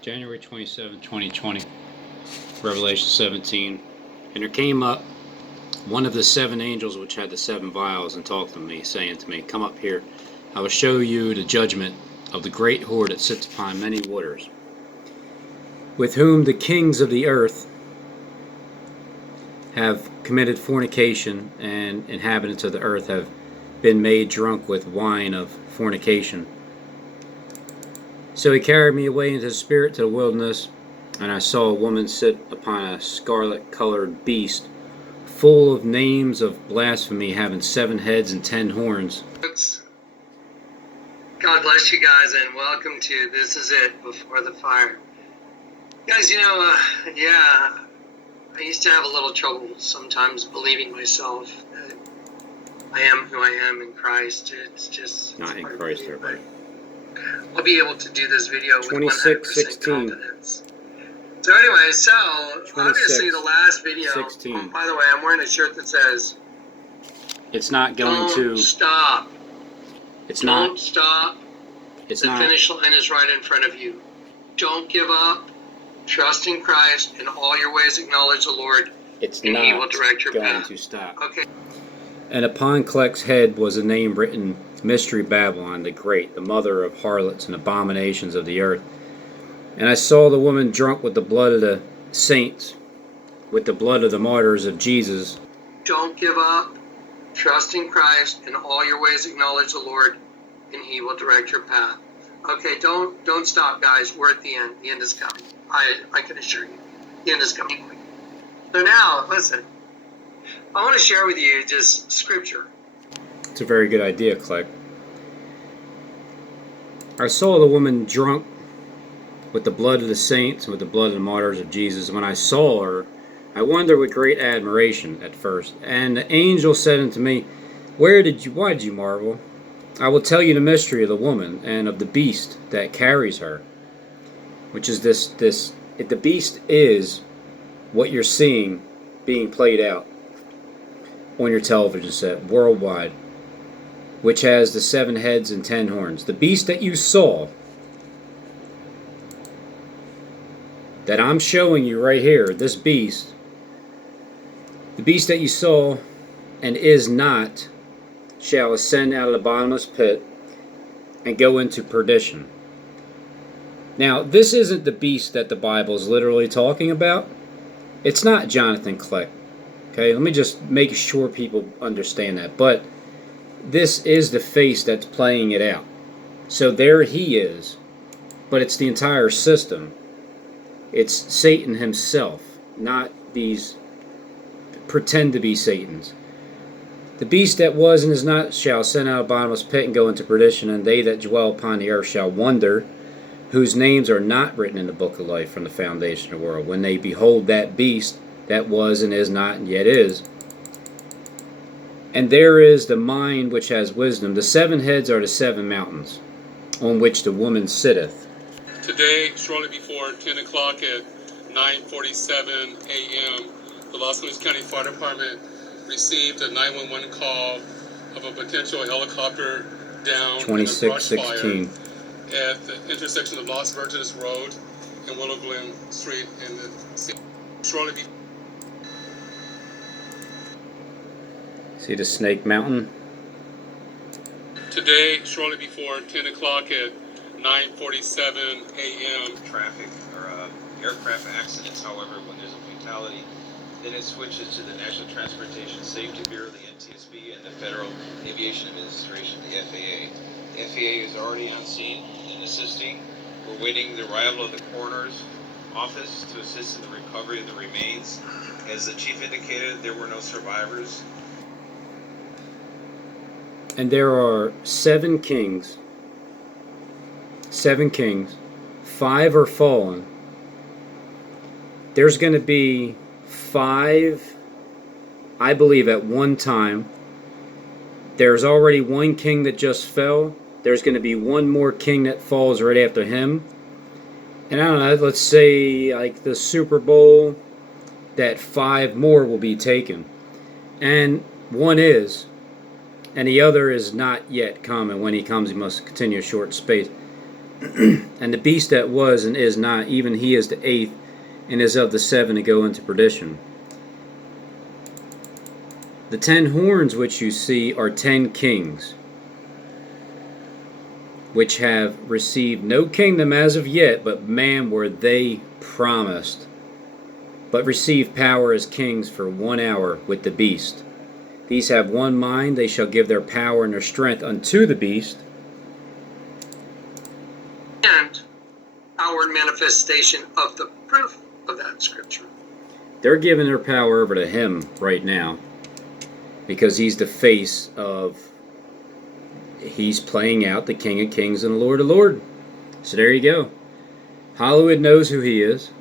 January 27, 2020, Revelation 17. And there came up one of the seven angels which had the seven vials and talked to me, saying to me, "Come up here, I will show you the judgment of the great whore that sits upon many waters, with whom the kings of the earth have committed fornication, and inhabitants of the earth have been made drunk with wine of fornication." So he carried me away into the spirit to the wilderness, and I saw a woman sit upon a scarlet-colored beast, full of names of blasphemy, having 7 heads and 10 horns. God bless you guys, and welcome to This Is It Before the Fire. Guys, I used to have a little trouble sometimes believing myself that I am who I am in Christ. It's Not in Christ, everybody. I'll be able to do this video with 26:16. 100% confidence. So anyway, obviously the last video, 16. by the way, I'm wearing a shirt that says, It's not going "Don't to... stop. It's Don't not... stop. It's The not... finish line is right in front of you. Don't give up. Trust in Christ. In all your ways acknowledge the Lord. It's and not He will direct your going path." to stop. Okay. And upon Kleck's head was a name written, Mystery Babylon the Great, the mother of harlots and abominations of the earth. And I saw the woman drunk with the blood of the saints, with the blood of the martyrs of Jesus. Don't give up. Trust in Christ. In all your ways acknowledge the Lord, and He will direct your path. Okay, don't stop, guys. We're at the end. The end is coming. I can assure you. The end is coming. So now, listen. I want to share with you just scripture. It's a very good idea, Kleck. I saw the woman drunk with the blood of the saints and with the blood of the martyrs of Jesus. When I saw her, I wondered with great admiration at first. And the angel said unto me, why did you marvel? I will tell you the mystery of the woman and of the beast that carries her. Which is the beast is what you're seeing being played out on your television set worldwide, which has the 7 heads and 10 horns. The beast that you saw, that I'm showing you right here, this beast, the beast that you saw and is not, shall ascend out of the bottomless pit and go into perdition. Now, this isn't the beast that the Bible is literally talking about. It's not Jonathan Kleck. Okay, let me just make sure people understand that. But this is the face that's playing it out. So there he is. But it's the entire system. It's Satan himself, not these pretend to be Satans. The beast that was and is not shall ascend out of the bottomless pit and go into perdition, and they that dwell upon the earth shall wonder, whose names are not written in the book of life from the foundation of the world, when they behold that beast that was and is not and yet is. And there is the mind which has wisdom. The 7 heads are the 7 mountains on which the woman sitteth. Today, shortly before 10 o'clock at 9:47 a.m., the Los Angeles County Fire Department received a 911 call of a potential helicopter down in a brush fire at the intersection of Los Virgenes Road and Willow Glen Street in the city. Shortly before. See the Snake Mountain? Today, shortly before 10 o'clock at 9:47 a.m. Traffic or aircraft accidents, however, when there's a fatality, then it switches to the National Transportation Safety Bureau, the NTSB, and the Federal Aviation Administration, the FAA. The FAA is already on scene and assisting. We're waiting the arrival of the coroner's office to assist in the recovery of the remains. As the chief indicated, there were no survivors. And there are 7 kings. 7 kings. 5 are fallen. There's going to be 5, I believe, at one time. There's already 1 king that just fell. There's going to be 1 more king that falls right after him. And I don't know, let's say like the Super Bowl, that 5 more will be taken. And one is, and the other is not yet come. And when he comes, he must continue a short space. And the beast that was and is not, even he is the 8th, and is of the 7 to go into perdition. The 10 horns which you see are 10 kings, which have received no kingdom as of yet, but man were they promised, but receive power as kings for 1 hour with the beast. These have one mind, they shall give their power and their strength unto the beast. And outward manifestation of the proof of that scripture. They're giving their power over to him right now, because he's the face of, he's playing out the King of Kings and the Lord of Lords. So there you go. Hollywood knows who he is.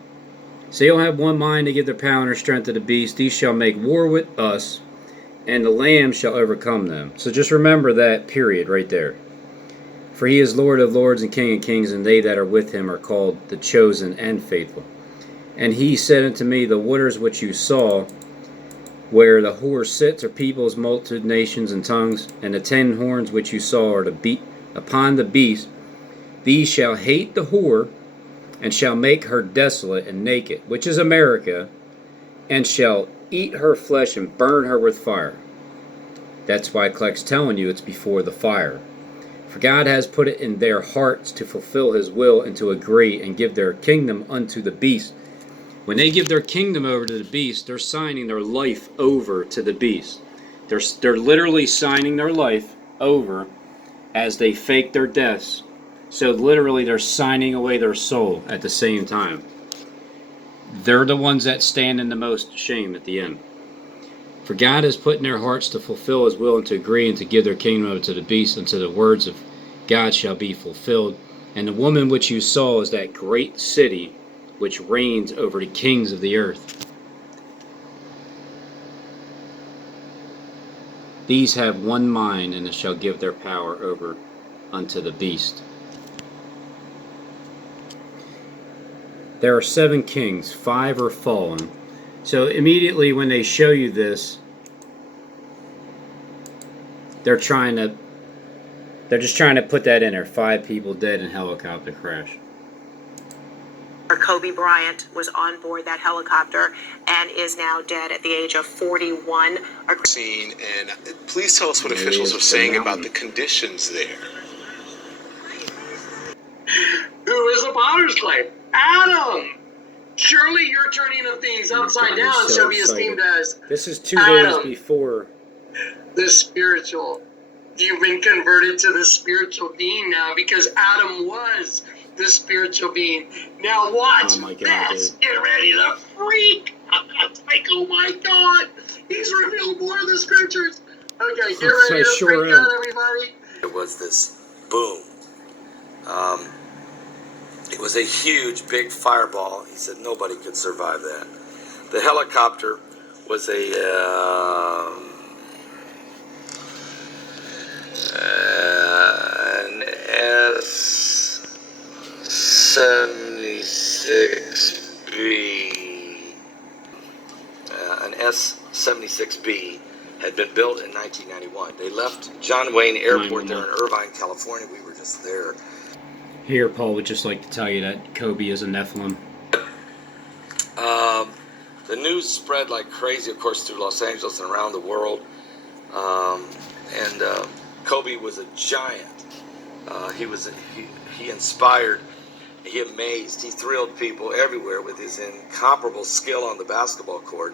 So you'll have one mind to give their power and their strength to the beast. These shall make war with us, and the Lamb shall overcome them. So just remember that period right there. For he is Lord of lords and King of kings, and they that are with him are called the chosen and faithful. And he said unto me, the waters which you saw, where the whore sits, are peoples, multitude, nations, and tongues. And the 10 horns which you saw are to beat upon the beast. These shall hate the whore, and shall make her desolate and naked, which is America, and shall eat her flesh and burn her with fire. That's why Kleck's telling you it's before the fire. For God has put it in their hearts to fulfill his will and to agree and give their kingdom unto the beast. When they give their kingdom over to the beast, they're signing their life over to the beast. They're literally signing their life over as they fake their deaths. So literally they're signing away their soul at the same time. They're the ones that stand in the most shame at the end. For God has put in their hearts to fulfill his will and to agree and to give their kingdom over to the beast, until the words of God shall be fulfilled. And the woman which you saw is that great city which reigns over the kings of the earth. These have one mind, and they shall give their power over unto the beast. There are 7 kings, 5 are fallen. So immediately when they show you this, they're just trying to put that in there. 5 people dead in helicopter crash. Kobe Bryant was on board that helicopter and is now dead at the age of 41. Scene, and please tell us what officials are saying about the conditions there. Who is the potter's clay? Adam! Surely you're turning of things upside down shall be esteemed as This is 2 days before the spiritual. You've been converted to the spiritual being now, because Adam was the spiritual being. Now watch this. Dude. Get ready to freak. It's like, oh my God. He's revealed more of the scriptures. Okay, get ready to freak out, everybody. It was this boom. It was a huge, big fireball. He said nobody could survive that. The helicopter was an S-76B. An S-76B had been built in 1991. They left John Wayne Airport there in Irvine, California. We were just there. Here, Paul would just like to tell you that Kobe is a Nephilim. The news spread like crazy, of course, through Los Angeles and around the world. Kobe was a giant. He inspired, he amazed, he thrilled people everywhere with his incomparable skill on the basketball court.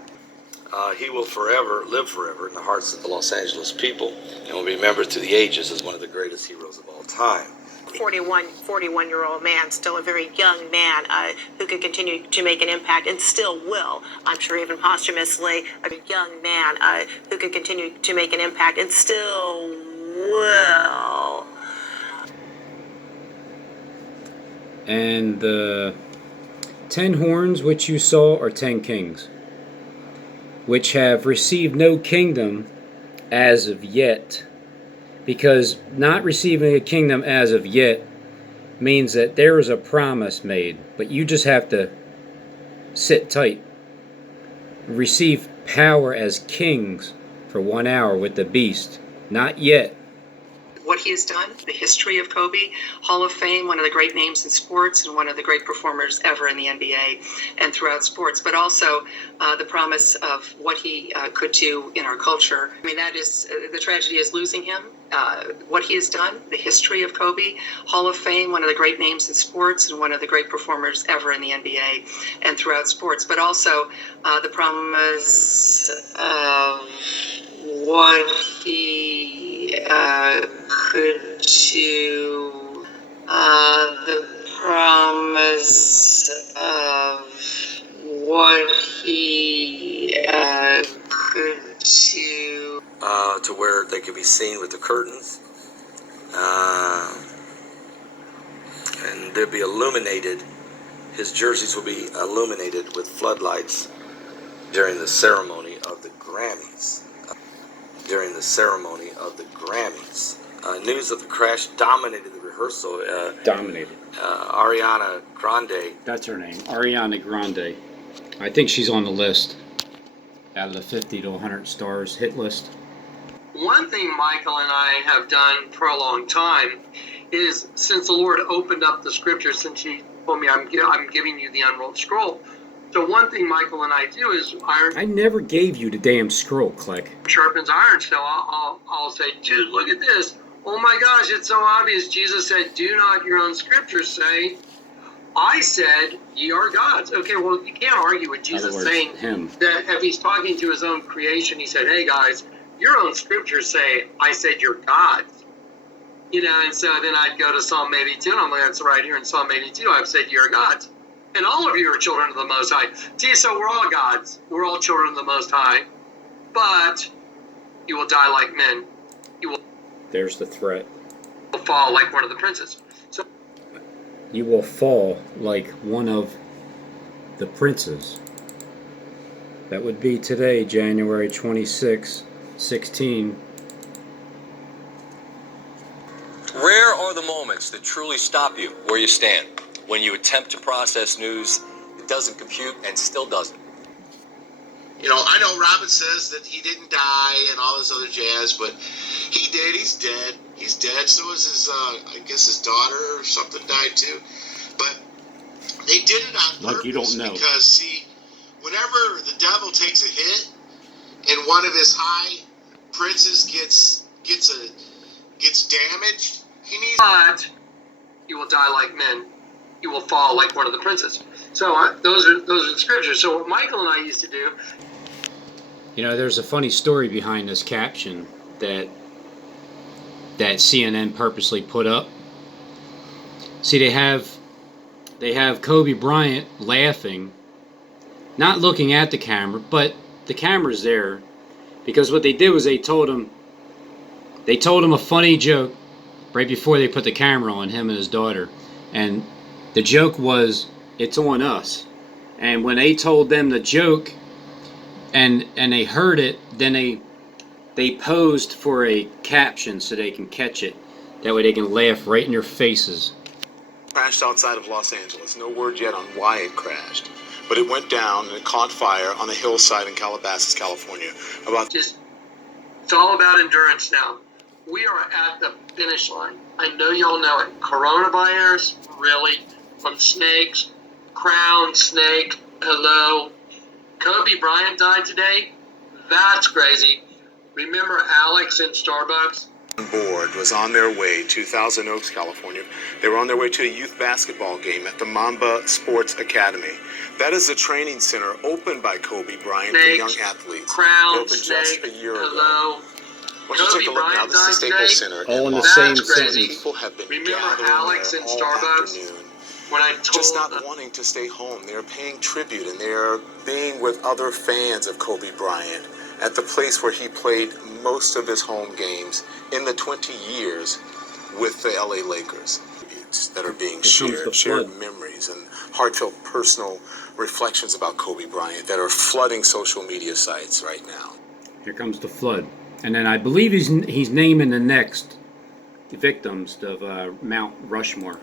He will live forever in the hearts of the Los Angeles people, and will be remembered through the ages as one of the greatest heroes of all time. 41-year-old man, still a very young man who could continue to make an impact and still will. I'm sure even posthumously, a young man who could continue to make an impact and still will. And the 10 horns which you saw are 10 kings, which have received no kingdom as of yet. Because not receiving a kingdom as of yet means that there is a promise made, but you just have to sit tight. Receive power as kings for 1 hour with the beast. Not yet. what he has done, the history of Kobe, Hall of Fame, one of the great names in sports and one of the great performers ever in the NBA and throughout sports, but also the promise of what he could do in our culture. I mean, that is, the tragedy is losing him. What he has done, the history of Kobe, Hall of Fame, one of the great names in sports and one of the great performers ever in the NBA and throughout sports, but also the promise of what he could do, the promise of what he could do. To where they could be seen with the curtains, and they'll be illuminated. His jerseys will be illuminated with floodlights during the ceremony of the Grammys. News of the crash dominated the rehearsal. Dominated. Ariana Grande. That's her name, Ariana Grande. I think she's on the list out of the 50 to 100 stars hit list. One thing Michael and I have done for a long time is, since the Lord opened up the scriptures, since he told me I'm giving you the unrolled scroll. So one thing Michael and I do is iron. I never gave you the damn scroll, Click. Sharpens iron. So I'll say, dude, look at this. Oh my gosh, it's so obvious. Jesus said, do not your own scriptures say. I said, ye are gods. Okay, well, you can't argue with Jesus saying that if he's talking to his own creation, he said, hey guys, your own scriptures say, I said you're gods. You know, and so then I'd go to Psalm 82, and I'm like, that's right here in Psalm 82, I've said you're gods. And all of you are children of the Most High. See, so we're all gods. We're all children of the Most High. But you will die like men. You will. There's the threat. Fall like one of the princes. So you will fall like one of the princes. That would be today, January 26, 16. Rare are the moments that truly stop you where you stand. When you attempt to process news, it doesn't compute and still doesn't. You know, I know Robin says that he didn't die and all this other jazz, but he did. He's dead. He's dead. So is his, I guess his daughter or something died too. But they did it on purpose. Like you don't know. Because, see, whenever the devil takes a hit and one of his high princes gets damaged, he needs... But you will die like men. You will fall like one of the princes. So those are the scriptures. So what Michael and I used to do. You know, there's a funny story behind this caption that CNN purposely put up. See, they have Kobe Bryant laughing, not looking at the camera, but the camera's there, because what they did was they told him a funny joke right before they put the camera on him and his daughter, and the joke was, it's on us. And when they told them the joke and they heard it, then they posed for a caption so they can catch it. That way they can laugh right in your faces. Crashed outside of Los Angeles. No word yet on why it crashed. But it went down and it caught fire on a hillside in Calabasas, California. It's all about endurance now. We are at the finish line. I know y'all know it. Coronavirus, really? From snakes, crown snake, hello. Kobe Bryant died today? That's crazy. Remember Alex in Starbucks? Board was on their way to Thousand Oaks, California. They were on their way to a youth basketball game at the Mamba Sports Academy. That is a training center opened by Kobe Bryant for young athletes. Crown opened just a year hello. ago. Why don't you take a look now? This is the Staples Center. All in the That's same crazy. People have been Remember gathering Alex there in all Starbucks? afternoon. When I told Just not wanting to stay home. They're paying tribute and they're being with other fans of Kobe Bryant at the place where he played most of his home games in the 20 years with the LA Lakers. That are being shared memories and heartfelt personal reflections about Kobe Bryant that are flooding social media sites right now. Here comes the flood. And then I believe he's naming the next victims of Mount Rushmore.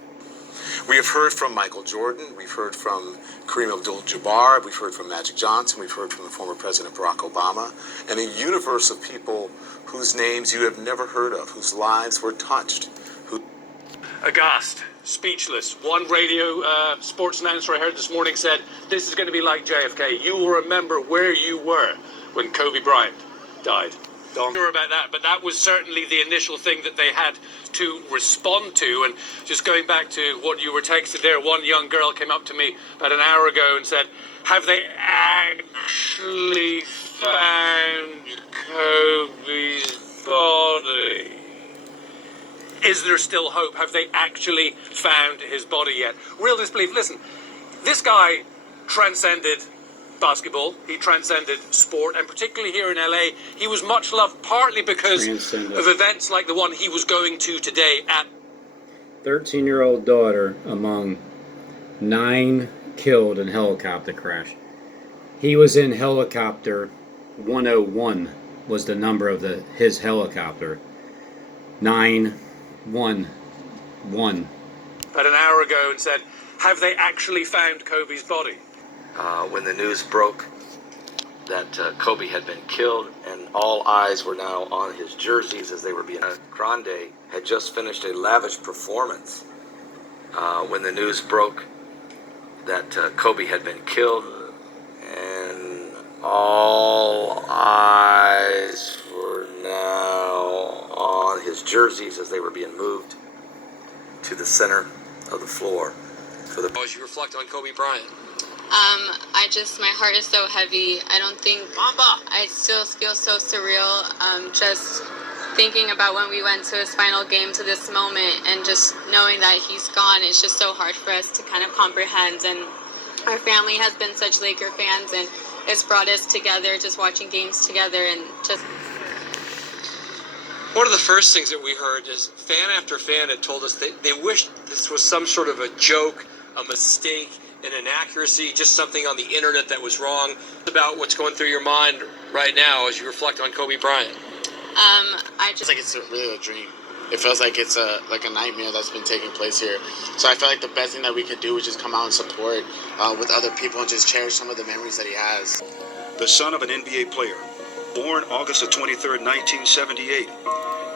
We have heard from Michael Jordan, we've heard from Kareem Abdul-Jabbar, we've heard from Magic Johnson, we've heard from the former President Barack Obama, and a universe of people whose names you have never heard of, whose lives were touched. Aghast, speechless. One radio sports announcer I heard this morning said, this is going to be like JFK. You will remember where you were when Kobe Bryant died. Don't sure about that, but that was certainly the initial thing that they had to respond to. And just going back to what you were texted there, one young girl came up to me about an hour ago and said, have they actually found Kobe's body? Is there still hope? Have they actually found his body yet? Real disbelief. Listen, this guy transcended basketball. He transcended sport, and particularly here in LA, he was much loved partly because of events like the one he was going to today at 13-year-old daughter among 9 killed in helicopter crash. He was in helicopter 101 was the number of his helicopter. 911. About an hour ago and said, have they actually found Kobe's body? When the news broke that Kobe had been killed and all eyes were now on his jerseys as they were being... Grande had just finished a lavish performance. When the news broke that Kobe had been killed and all eyes were now on his jerseys as they were being moved to the center of the floor. For the... As you reflect on Kobe Bryant. My heart is so heavy. I still feel so surreal. Just thinking about when we went to his final game to this moment and just knowing that he's gone, it's just so hard for us to kind of comprehend. And our family has been such Laker fans, and it's brought us together, just watching games together and just... One of the first things that we heard is fan after fan had told us they wished this was some sort of a joke, a mistake, an inaccuracy, just something on the internet that was wrong. About what's going through your mind right now as you reflect on Kobe Bryant. It's like it's really a dream. It feels like it's a nightmare that's been taking place here. So I feel like the best thing that we could do is just come out and support with other people and just cherish some of the memories that he has. The son of an NBA player, born August 23rd, 1978,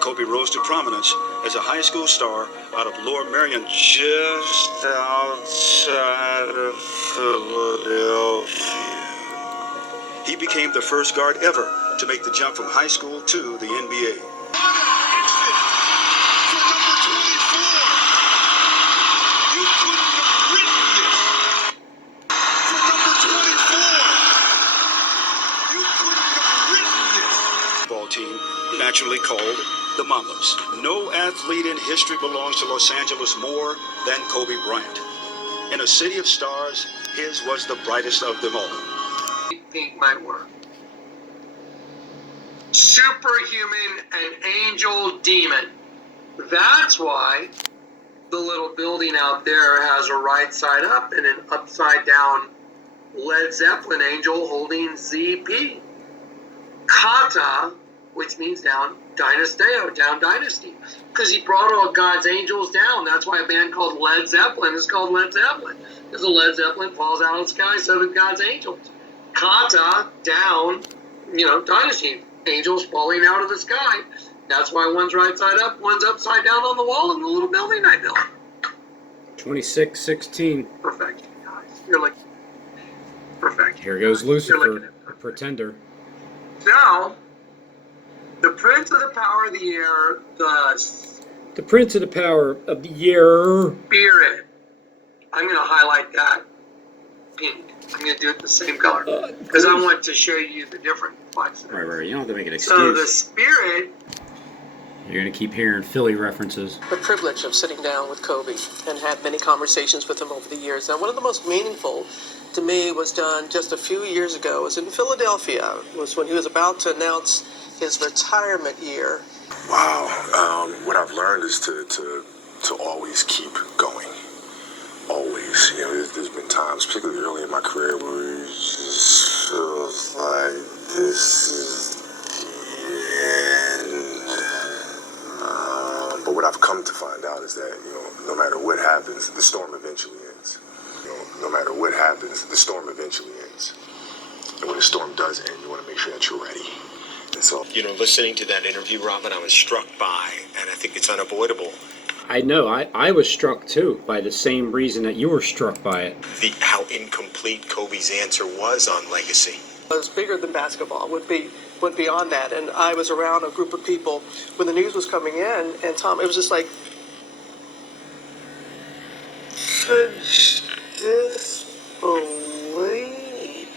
Kobe rose to prominence as a high school star out of Lower Merion, just outside of Philadelphia. He became the first guard ever to make the jump from high school to the NBA. Team, naturally called the Mambas. No athlete in history belongs to Los Angeles more than Kobe Bryant. In a city of stars, his was the brightest of them all. Think might work. Superhuman and angel demon. That's why the little building out there has a right side up and an upside down Led Zeppelin angel holding ZP. Kata, which means down, Dynasteo, down dynasty. Because he brought all God's angels down. That's why a band called Led Zeppelin is called Led Zeppelin. Because the Led Zeppelin falls out of the sky, so do God's angels. Kata, down, dynasty. Angels falling out of the sky. That's why one's right side up, one's upside down on the wall in the little building I built. 26-16. Perfect, guys. You're like, perfect. Here goes Lucifer, a pretender. Now, the Prince of the Power of the Air, the Prince of the Power of the Air. Spirit. I'm going to highlight that pink. I'm going to do it the same color because I want to show you the different parts. Right. You don't have to make an excuse. So the Spirit. You're going to keep hearing Philly references. The privilege of sitting down with Kobe and had many conversations with him over the years. Now, one of the most meaningful to me was done just a few years ago. It was in Philadelphia. It was when he was about to announce his retirement year. Wow. What I've learned is to always keep going. Always. There's been times, particularly early in my career, where it just feels like this is the end. But what I've come to find find out is that, no matter what happens, the storm eventually ends. No matter what happens, the storm eventually ends. And when the storm does end, you want to make sure that you're ready. And so, listening to that interview, Robin, I was struck by, and I think it's unavoidable, I know. I was struck too by the same reason that you were struck by it. how incomplete Kobe's answer was on legacy. It was bigger than basketball, went beyond that. And I was around a group of people when the news was coming in, and Tom, it was just like, could this believe?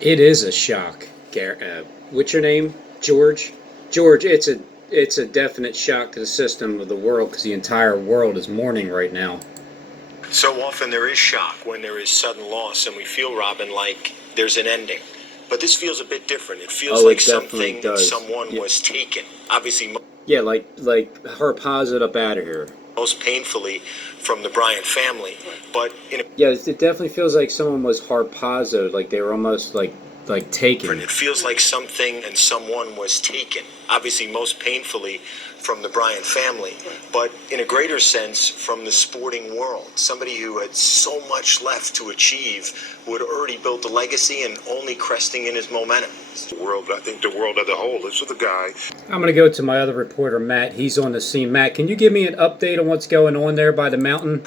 It is a shock. What's your name? George? George, it's a definite shock to the system of the world because the entire world is mourning right now. So often there is shock when there is sudden loss, and we feel, Robin, like there's an ending. But this feels a bit different. It feels like something that someone was taken. Obviously, yeah, like harpazoed up out of here. Most painfully from the Bryant family, but yeah, it definitely feels like someone was harpazoed, like they were almost like taken. It feels like something and someone was taken. Obviously, most painfully from the Bryant family, but in a greater sense from the sporting world. Somebody who had so much left to achieve, who had already built a legacy and only cresting in his momentum. The world, I think the world as a whole is with the guy. I'm going to go to my other reporter, Matt. He's on the scene. Matt, can you give me an update on what's going on there by the mountain?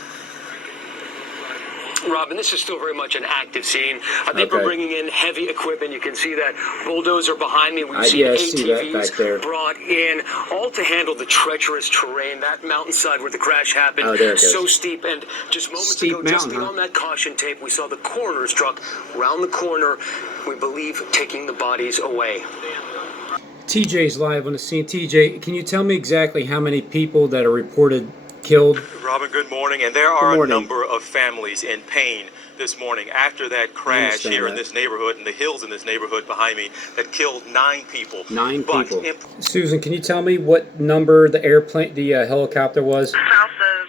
Robin, this is still very much an active scene. I think we're bringing in heavy equipment. You can see that bulldozer behind me. We've seen ATVs brought in, all to handle the treacherous terrain. That mountainside where the crash happened, so steep. And just moments ago, just beyond that caution tape, we saw the coroner's truck round the corner, we believe, taking the bodies away. TJ's live on the scene. TJ, can you tell me exactly how many people that are reported killed? Robin, good morning. And there are a number of families in pain this morning after that crash here in this neighborhood, in the hills in this neighborhood behind me, that killed 9 people. 9 people. Susan, can you tell me what number the helicopter was? South of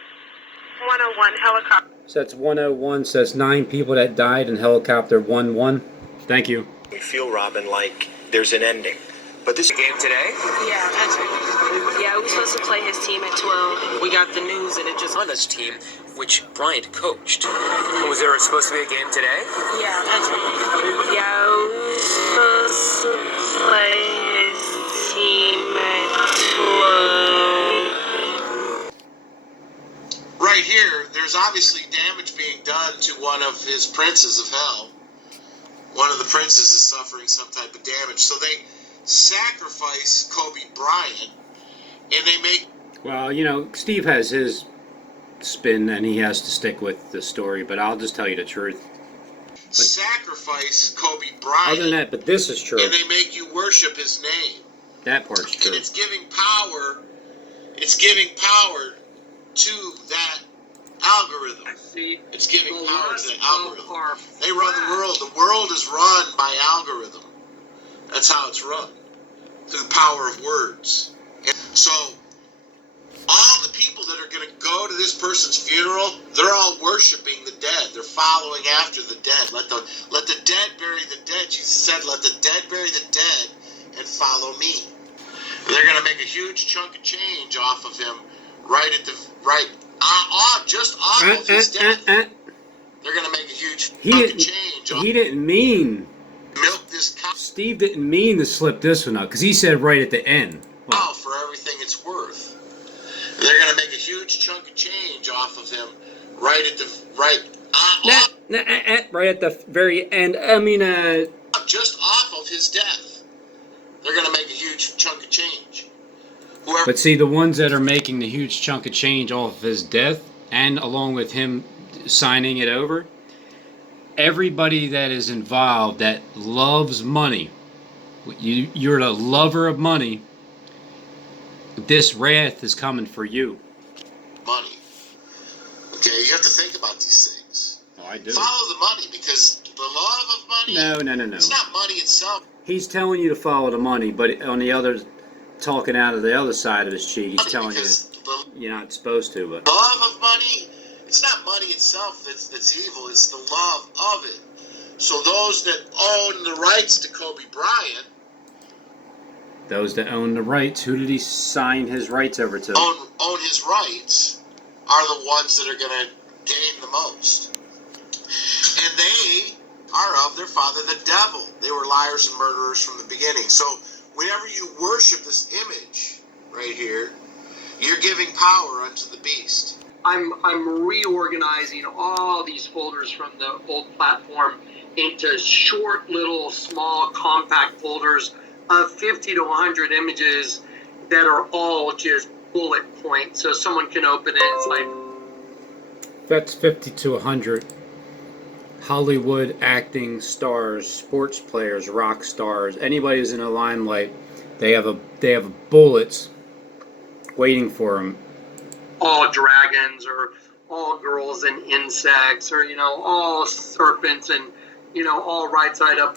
101 helicopter. So that's 101, so that's 9 people that died in helicopter 11. Thank you. We feel, Robin, like there's an ending. But this game today? Yeah, that's right. Yeah, we were supposed to play his team at 12. We got the news and it just on this team, which Bryant coached. Was there supposed to be a game today? Yeah, that's right. Yeah, we were supposed to play his team at 12. Right here, there's obviously damage being done to one of his princes of hell. One of the princes is suffering some type of damage. So they sacrifice Kobe Bryant, and they make... Well, Steve has his spin, and he has to stick with the story, but I'll just tell you the truth. Sacrifice Kobe Bryant. Other than that, but this is true. And they make you worship his name. That part's true. And it's giving power to that algorithm. It's giving power to that algorithm. They run the world. The world is run by algorithm. That's how it's run. Through the power of words. And so, all the people that are going to go to this person's funeral, they're all worshiping the dead. They're following after the dead. Let the dead bury the dead. Jesus said, let the dead bury the dead and follow me. And they're going to make a huge chunk of change off of him just off of his death. They're going to make a huge chunk of change. He didn't mean... Milk this cow. Steve didn't mean to slip this one up because he said right at the end. Well, for everything it's worth. They're going to make a huge chunk of change off of him right at the very end. I mean, just off of his death. They're going to make a huge chunk of change. But see, the ones that are making the huge chunk of change off of his death and along with him signing it over, everybody that is involved that loves money, you're a lover of money, this wrath is coming for you. Money. Okay, you have to think about these things. Oh, I do. Follow the money because the love of money... No. It's not money itself. He's telling you to follow the money, but on the other, talking out of the other side of his cheek, he's telling you you're not supposed to. But love of money... It's not money itself that's evil. It's the love of it. So those that own the rights to Kobe Bryant Those that own the rights. Who did he sign his rights over to? Own his rights are the ones that are going to gain the most. And they are of their father, the devil. They were liars and murderers from the beginning. So whenever you worship this image right here, you're giving power unto the beast. I'm reorganizing all these folders from the old platform into short, little, small, compact folders of 50 to 100 images that are all just bullet points, so someone can open it. It's like That's 50 to 100 Hollywood acting stars, sports players, rock stars, anybody who's in the limelight. They have bullets waiting for them. all dragons or all girls and insects, or all serpents, and all right side up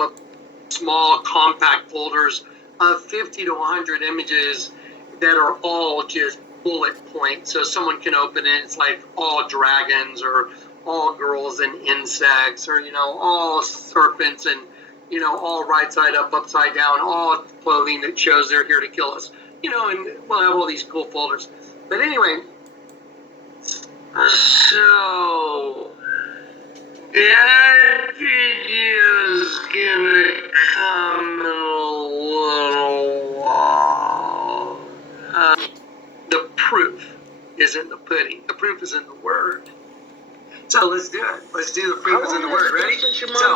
small compact folders of 50 to 100 images that are all just bullet points, so someone can open it. It's like all dragons or all girls and insects, or all serpents, and all right side up, upside down, all clothing that shows they're here to kill us, and we'll have all these cool folders. But anyway, so that video's gonna come in a little while. The proof is in the pudding. The proof is in the word. So let's do it. Let's do the proof is in the word. Ready? So,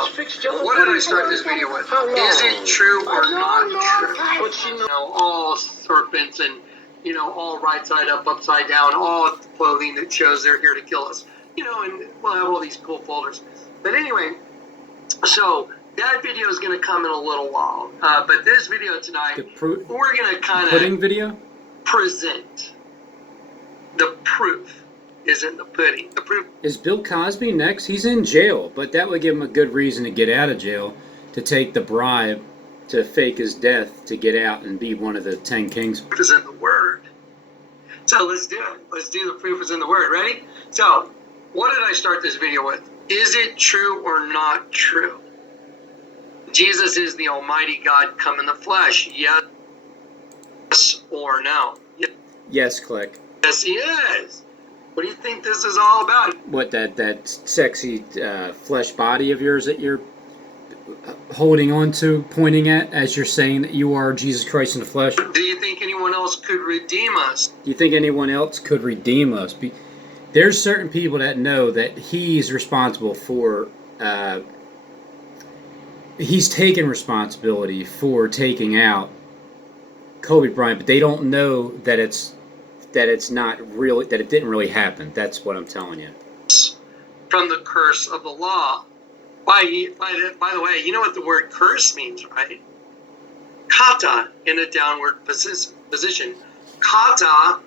what did I start this video with? Is it true or not true? All serpents and all right side up, upside down, all clothing that shows they're here to kill us. And we'll have all these cool folders. But anyway, so that video is going to come in a little while. But this video tonight, we're going to kind Pudding of video? present the proof is in the pudding. The proof Is Bill Cosby next? He's in jail, but that would give him a good reason to get out of jail, to take the bribe to fake his death to get out and be one of the 10 kings. is in the word. So let's do it. Let's do the proof is in the word. Ready? So, what did I start this video with? Is it true or not true? Jesus is the Almighty God come in the flesh. Yes or no? Yes, click. Yes, he is. What do you think this is all about? What, that sexy flesh body of yours that you're holding on to, pointing at, as you're saying that you are Jesus Christ in the flesh? Do you think anyone else could redeem us? Do you think anyone else could redeem us? There's certain people that know that he's responsible for, he's taken responsibility for taking out Kobe Bryant, but they don't know that it's not really, that it didn't really happen. That's what I'm telling you. From the curse of the law. By the way, you know what the word curse means, right? Kata, in a downward position. Kata,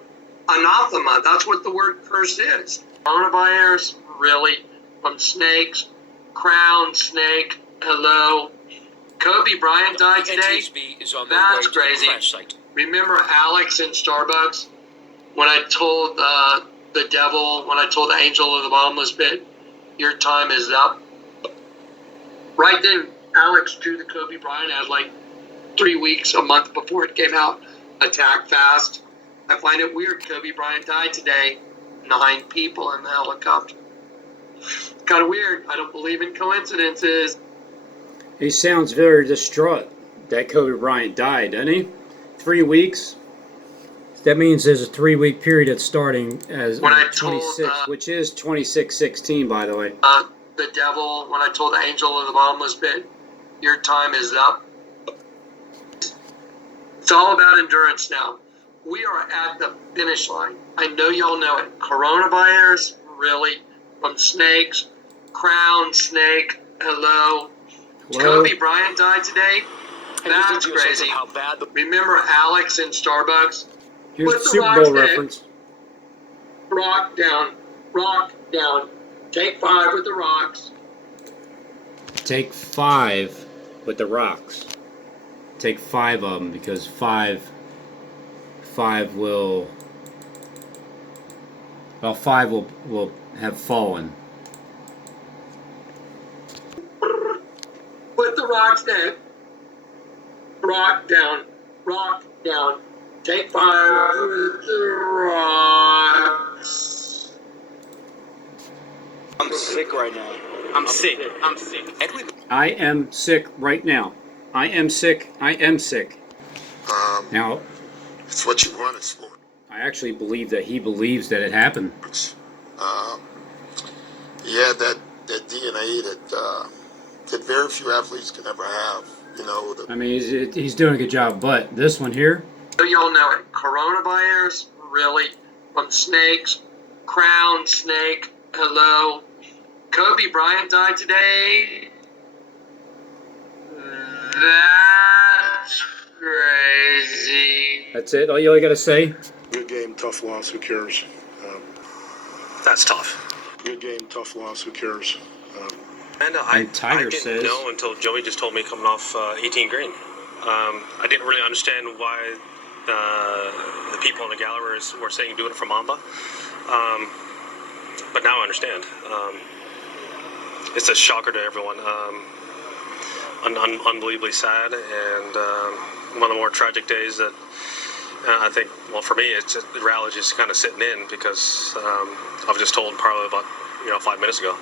anathema. That's what the word curse is. Coronavirus, really? From snakes, crown, snake, hello. Kobe Bryant died today? That's crazy. Remember Alex in Starbucks? When I told the devil, when I told the angel of the bottomless pit, your time is up. Right then, Alex drew the Kobe Bryant ad like 3 weeks, a month before it came out. Attack fast. I find it weird Kobe Bryant died today. 9 people in the helicopter. Kind of weird. I don't believe in coincidences. He sounds very distraught that Kobe Bryant died, doesn't he? 3 weeks? That means there's a 3-week period that's starting as when I 26, told, which is 26:16, by the way. The devil, when I told the angel of the bottomless pit, your time is up. It's all about endurance now. We are at the finish line. I know y'all know it. Coronavirus, really? From snakes, crown, snake, hello. Kobe Bryant died today? That's crazy. Remember Alex in Starbucks? Here's the Super Bowl reference. Rock down. Rock down. Take 5 with the rocks. Take 5 with the rocks. Take 5 of them, because 5 will... Well, 5 will have fallen. Put the rocks down. Rock down. rock down. Take 5 with the rocks. I'm sick right now. I'm sick. Edwin. I am sick right now. I am sick. I am sick. Now, It's what you run us for. I actually believe that he believes that it happened. Yeah, that DNA that very few athletes can ever have. You know. I mean, he's doing a good job, but this one here. So y'all know it. Coronavirus, really? From snakes, crown snake. Hello. Kobe Bryant died today. That's crazy. That's it. All you got to say. Good game, tough loss. Who cares? That's tough. Good game, tough loss. Who cares? I Tiger didn't says. know until Joey just told me coming off 18 green. I didn't really understand why the people in the gallery were saying do it for Mamba. But now I understand. It's a shocker to everyone. Unbelievably sad, and one of the more tragic days that I think, well, for me, it's just, the rally just kind of sitting in because I was just told probably about 5 minutes ago.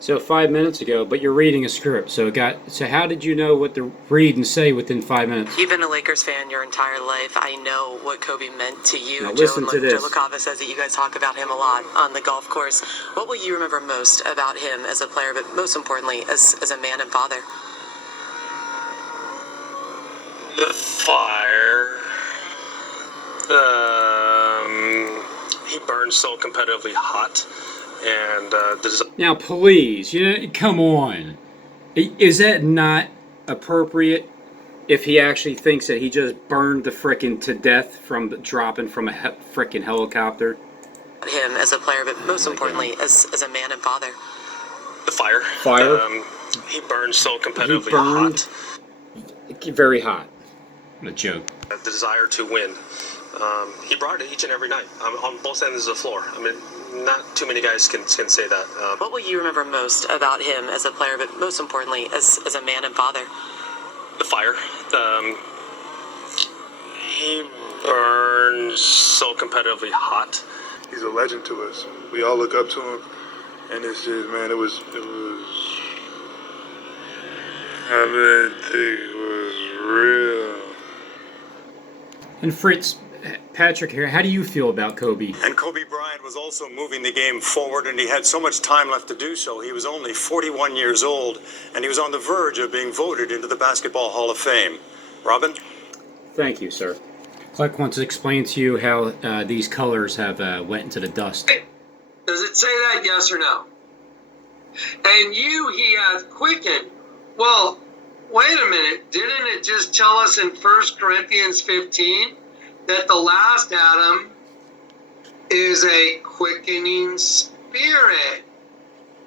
So 5 minutes ago, but you're reading a script. So how did you know what to read and say within 5 minutes? You've been a Lakers fan your entire life. I know what Kobe meant to you. Now listen to this. Joe LaCava says that you guys talk about him a lot on the golf course. What will you remember most about him as a player, but most importantly, as a man and father? The fire. He burns so competitively hot, and Now, please, come on. Is that not appropriate? If he actually thinks that he just burned the frickin' to death from dropping from a frickin' helicopter. Him as a player, but most importantly, as a man and father. the fire. He burns so competitively hot. Very hot. What a joke. The desire to win. He brought it each and every night on both ends of the floor. I mean, not too many guys can say that. What will you remember most about him as a player, but most importantly, as a man and father? The fire. He burns so competitively hot. He's a legend to us. We all look up to him, and it's just, man, it was. Everything was real. And Fritz, Patrick here, how do you feel about Kobe? And Kobe Bryant was also moving the game forward, and he had so much time left to do so. He was only 41 years old, and he was on the verge of being voted into the Basketball Hall of Fame. Robin? Thank you, sir. Clark wants to explain to you how these colors have went into the dust. Does it say that, yes or no? And you he hath quickened. Well, wait a minute. Didn't it just tell us in 1 Corinthians 15 that the last Adam is a quickening spirit?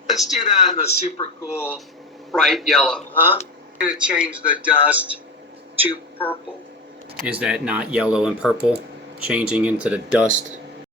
Let's do that in a super cool bright yellow, huh? I'm going to change the dust to purple. Is that not yellow and purple changing into the dust?